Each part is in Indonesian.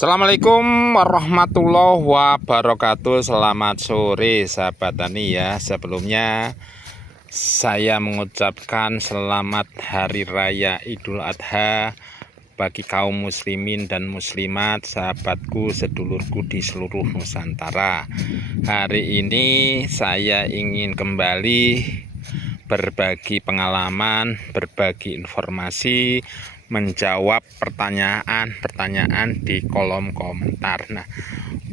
Assalamualaikum warahmatullahi wabarakatuh. Selamat sore sahabat tani ya. Sebelumnya saya mengucapkan selamat Hari Raya Idul Adha bagi kaum muslimin dan muslimat, sahabatku, sedulurku di seluruh Nusantara. Hari ini saya ingin kembali berbagi pengalaman, berbagi informasi, menjawab pertanyaan-pertanyaan di kolom komentar. Nah,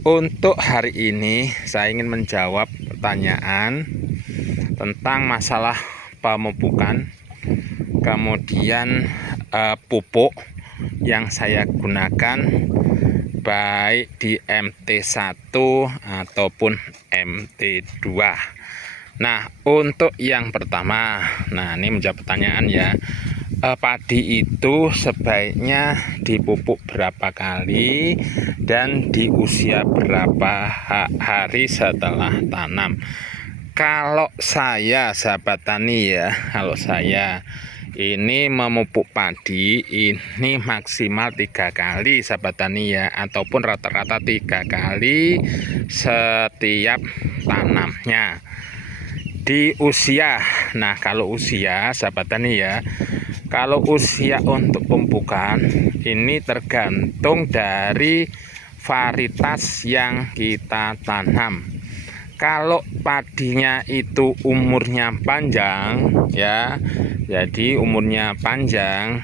untuk hari ini saya ingin menjawab pertanyaan tentang masalah pemupukan, kemudian pupuk yang saya gunakan baik di MT1 ataupun MT2. Nah, untuk yang pertama, ini menjawab pertanyaan ya. Padi itu sebaiknya dipupuk berapa kali dan di usia berapa hari setelah tanam? Kalau saya sahabat tani ya, kalau saya ini memupuk padi ini maksimal 3 kali sahabat tani ya, ataupun rata-rata 3 kali setiap tanamnya di usia. Nah, kalau usia sahabat tani ya, kalau usia untuk pemupukan ini tergantung dari varietas yang kita tanam. Kalau padinya itu umurnya panjang ya, jadi umurnya panjang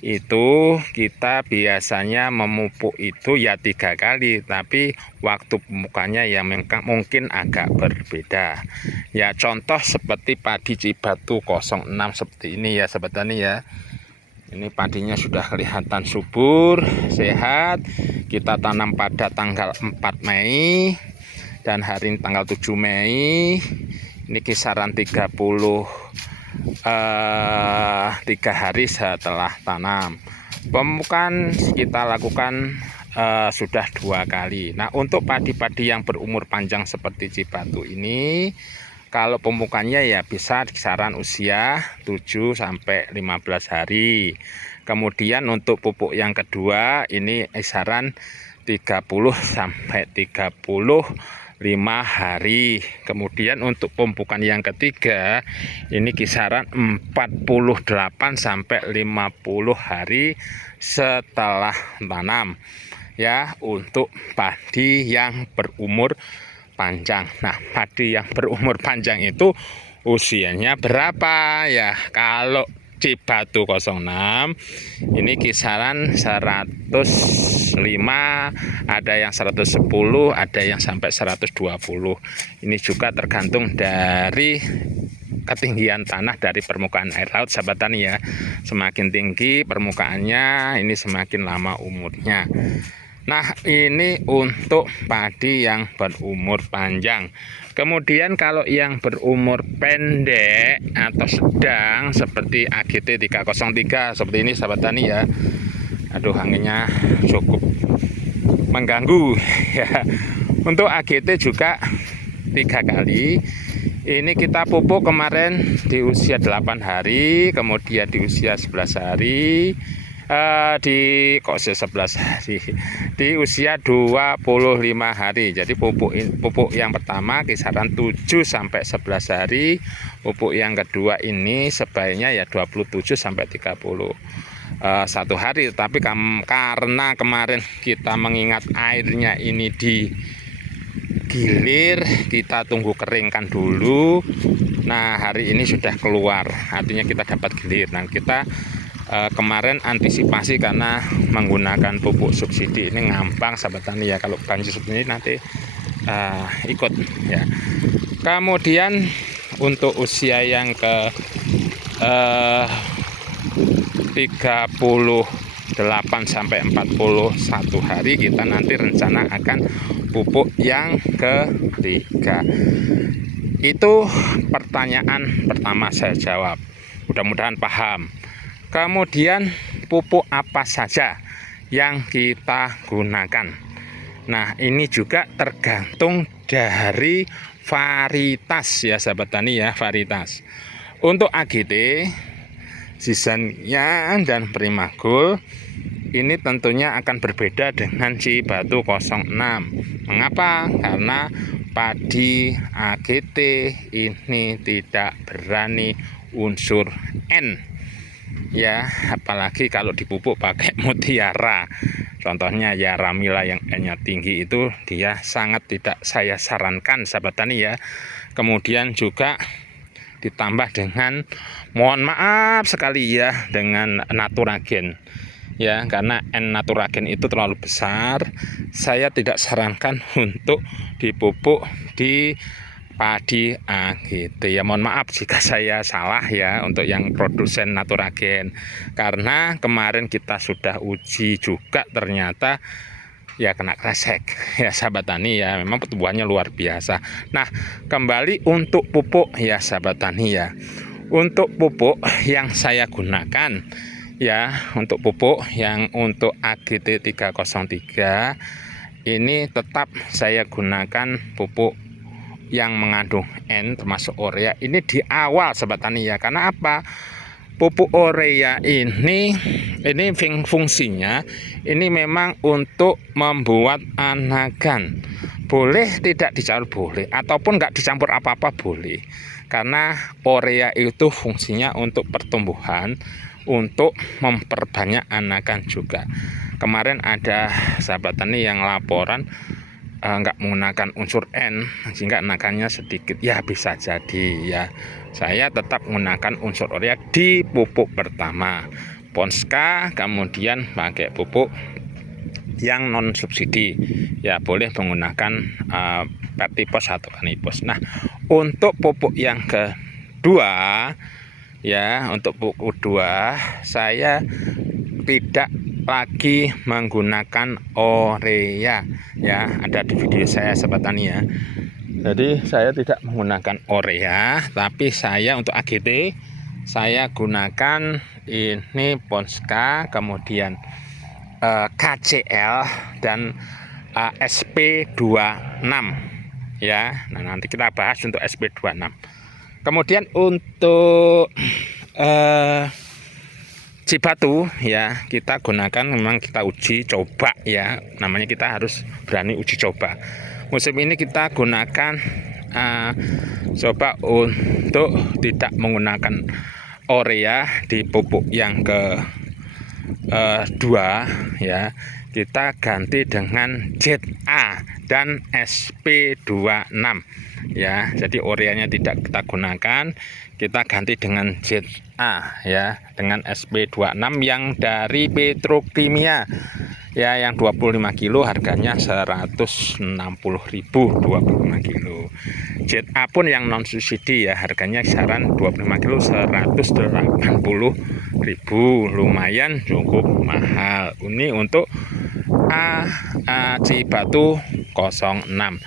itu kita biasanya memupuk itu ya 3 kali, tapi waktu pemupukannya ya mungkin agak berbeda ya. Contoh seperti padi Cibatu 06 seperti ini ya sahabat tani ya. Ini padinya sudah kelihatan subur, sehat. Kita tanam pada tanggal 4 Mei dan hari ini tanggal 7 Mei. Ini kisaran 3 hari setelah tanam. Pemupukan kita lakukan sudah 2 kali. Nah, untuk padi-padi yang berumur panjang seperti Cibatu ini, kalau pemupukannya ya bisa kisaran usia 7 sampai 15 hari. Kemudian untuk pupuk yang kedua ini kisaran 30 sampai 35 hari. Kemudian untuk pemupukan yang ketiga ini kisaran 48 sampai 50 hari setelah tanam ya, untuk padi yang berumur panjang. Nah, padi yang berumur panjang itu usianya berapa ya? Kalau Cibatu 06 ini kisaran 105, ada yang 110, ada yang sampai 120. Ini juga tergantung dari ketinggian tanah dari permukaan air laut sahabat tani ya. Semakin tinggi permukaannya ini semakin lama umurnya. Nah, ini untuk padi yang berumur panjang. Kemudian kalau yang berumur pendek atau sedang seperti AGT 303 seperti ini sahabat tani ya. Aduh, anginnya cukup mengganggu ya. Untuk AGT juga 3 kali. Ini kita pupuk kemarin di usia 8 hari, kemudian di usia 11 hari. Di usia 25 hari. Jadi pupuk yang pertama kisaran 7 sampai 11 hari. Pupuk yang kedua ini sebaiknya ya 27 sampai 31 hari. Tapi karena kemarin kita mengingat airnya ini di gilir, kita tunggu keringkan dulu. Nah, hari ini sudah keluar, artinya kita dapat gilir. Nah, kita kemarin antisipasi karena menggunakan pupuk subsidi ini ngambang sahabat tani ya. Kalau banjir seperti ini nanti ikut ya. Kemudian untuk usia yang ke 38 sampai 41 hari kita nanti rencana akan pupuk yang ketiga. Itu pertanyaan pertama saya jawab. Mudah-mudahan paham. Kemudian pupuk apa saja yang kita gunakan? Nah, ini juga tergantung dari varietas ya sahabat tani ya, varietas. Untuk AGT, Seasonnya dan Primagol ini tentunya akan berbeda dengan Cibatu 06. Mengapa? Karena padi AGT ini tidak berani unsur N, ya, apalagi kalau dipupuk pakai mutiara. Contohnya ya Ramila yang N-nya tinggi itu dia sangat tidak saya sarankan sahabat tani ya. Kemudian juga ditambah dengan, mohon maaf sekali ya, dengan Naturagen ya, karena N Naturagen itu terlalu besar. Saya tidak sarankan untuk dipupuk di padi AGT ya. Mohon maaf jika saya salah ya untuk yang produsen Naturagen, karena kemarin kita sudah uji juga ternyata ya kena kresek ya sahabat tani ya, memang pertumbuhannya luar biasa. Nah, kembali untuk pupuk ya sahabat tani ya, untuk pupuk yang saya gunakan ya, untuk pupuk yang untuk AGT 303 ini tetap saya gunakan pupuk yang mengandung N termasuk urea ini di awal sahabat tani ya. Karena apa? Pupuk urea ini fungsinya ini memang untuk membuat anakan. Boleh tidak dicampur boleh, ataupun nggak dicampur apa-apa boleh. Karena urea itu fungsinya untuk pertumbuhan, untuk memperbanyak anakan juga. Kemarin ada sahabat tani yang laporan nggak menggunakan unsur N sehingga anakannya sedikit, ya bisa jadi ya. Saya tetap menggunakan unsur urea di pupuk pertama Ponska, kemudian pakai pupuk yang non subsidi ya, boleh menggunakan Pertipos atau Kanipos. Nah, untuk pupuk yang kedua ya, untuk pupuk kedua saya tidak lagi menggunakan urea ya, ada di video saya sahabat tani ya. Jadi saya tidak menggunakan urea, tapi saya untuk AGT saya gunakan ini Ponska, kemudian KCL dan SP26 ya. Nah, nanti kita bahas untuk SP26. Kemudian untuk Cibatu ya, kita gunakan, memang kita uji coba ya, namanya kita harus berani uji coba. Musim ini kita gunakan coba untuk tidak menggunakan urea di pupuk yang kedua ya, kita ganti dengan ZA dan SP26 ya. Jadi ureanya tidak kita gunakan, kita ganti dengan ZA ya, dengan SP26 yang dari Petrokimia ya, yang 25 kilo harganya 160.000 25 kilo. ZA pun yang non subsidi ya, harganya kisaran 25 kilo 180.000, lumayan cukup mahal. Ini untuk Cibatu 06.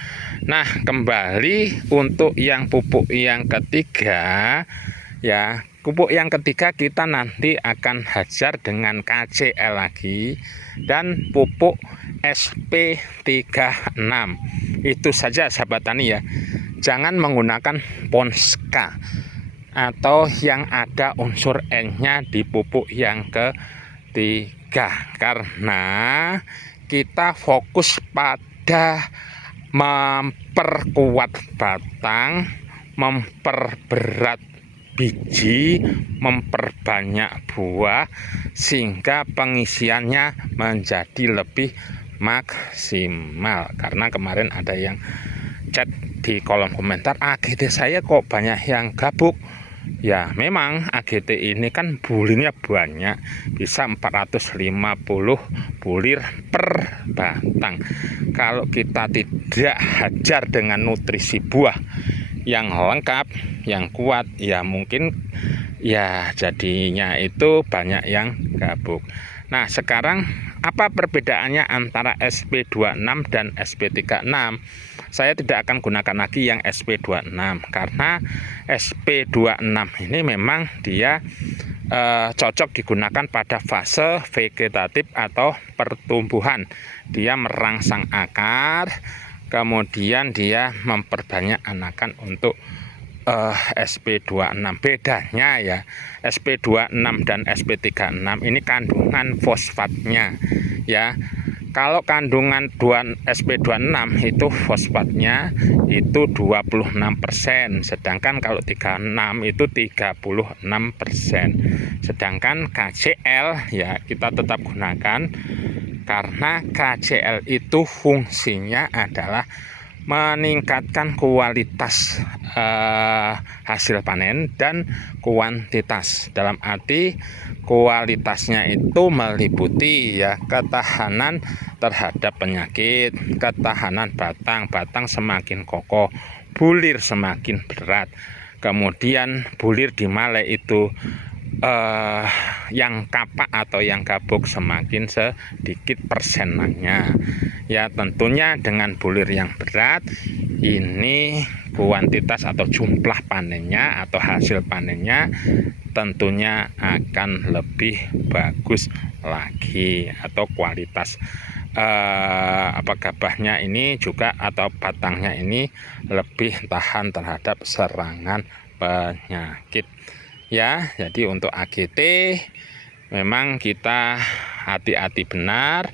Nah, kembali untuk yang pupuk yang ketiga ya. Pupuk yang ketiga kita nanti akan hajar dengan KCL lagi dan pupuk SP36. Itu saja sahabat tani ya. Jangan menggunakan Ponska atau yang ada unsur N-nya di pupuk yang ketiga, karena kita fokus pada memperkuat batang, memperberat biji, memperbanyak buah, sehingga pengisiannya menjadi lebih maksimal. Karena kemarin ada yang chat di kolom komentar, AGT saya kok banyak yang gabuk. Ya, memang AGT ini kan bulirnya banyak, bisa 450 bulir per batang. Kalau kita tidak hajar dengan nutrisi buah yang lengkap, yang kuat, ya mungkin ya jadinya itu banyak yang gabuk. Nah, sekarang apa perbedaannya antara SP26 dan SP36? Saya tidak akan gunakan lagi yang SP26 karena SP26 ini memang dia cocok digunakan pada fase vegetatif atau pertumbuhan. Dia merangsang akar, kemudian dia memperbanyak anakan untuk SP26. Bedanya ya, SP26 dan SP36 ini kandungan fosfatnya ya. Kalau kandungan SP26 itu fosfatnya itu 26%, sedangkan kalau 36 itu 36%. Sedangkan KCl ya kita tetap gunakan karena KCl itu fungsinya adalah meningkatkan kualitas hasil panen dan kuantitas. Dalam arti kualitasnya itu meliputi ya ketahanan terhadap penyakit, ketahanan batang semakin kokoh, bulir semakin berat, kemudian bulir di male itu yang kapak atau yang gabuk semakin sedikit persenannya ya. Tentunya dengan bulir yang berat ini kuantitas atau jumlah panennya atau hasil panennya tentunya akan lebih bagus lagi, atau kualitas gabahnya ini juga atau batangnya ini lebih tahan terhadap serangan penyakit ya. Jadi untuk AGT memang kita hati-hati benar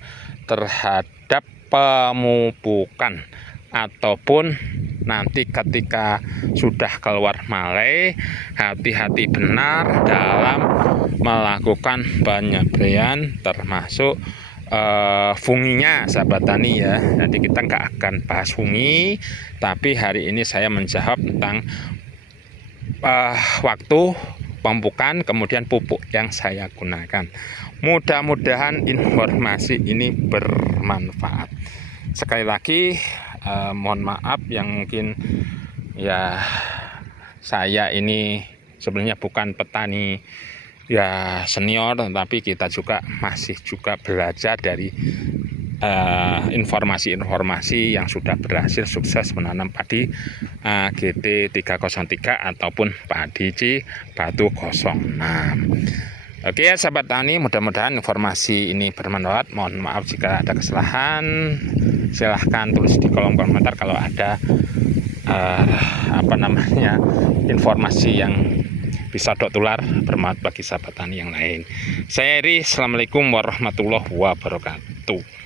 terhadap pemupukan, ataupun nanti ketika sudah keluar male, hati-hati benar dalam melakukan penyampaian termasuk funginya sahabat tani ya. Nanti kita nggak akan bahas fungi, tapi hari ini saya menjawab tentang waktu pemupukan kemudian pupuk yang saya gunakan. Mudah-mudahan informasi ini bermanfaat. Sekali lagi mohon maaf yang mungkin ya, saya ini sebenarnya bukan petani ya senior, tetapi kita juga masih belajar dari informasi-informasi yang sudah berhasil sukses menanam padi AGT 303 ataupun padi Cibatu 06. Oke ya sahabat tani, mudah-mudahan informasi ini bermanfaat. Mohon maaf jika ada kesalahan, silahkan tulis di kolom komentar kalau ada informasi yang bisa tular bermanfaat bagi sahabat tani yang lain. Saya Eri, assalamualaikum warahmatullahi wabarakatuh.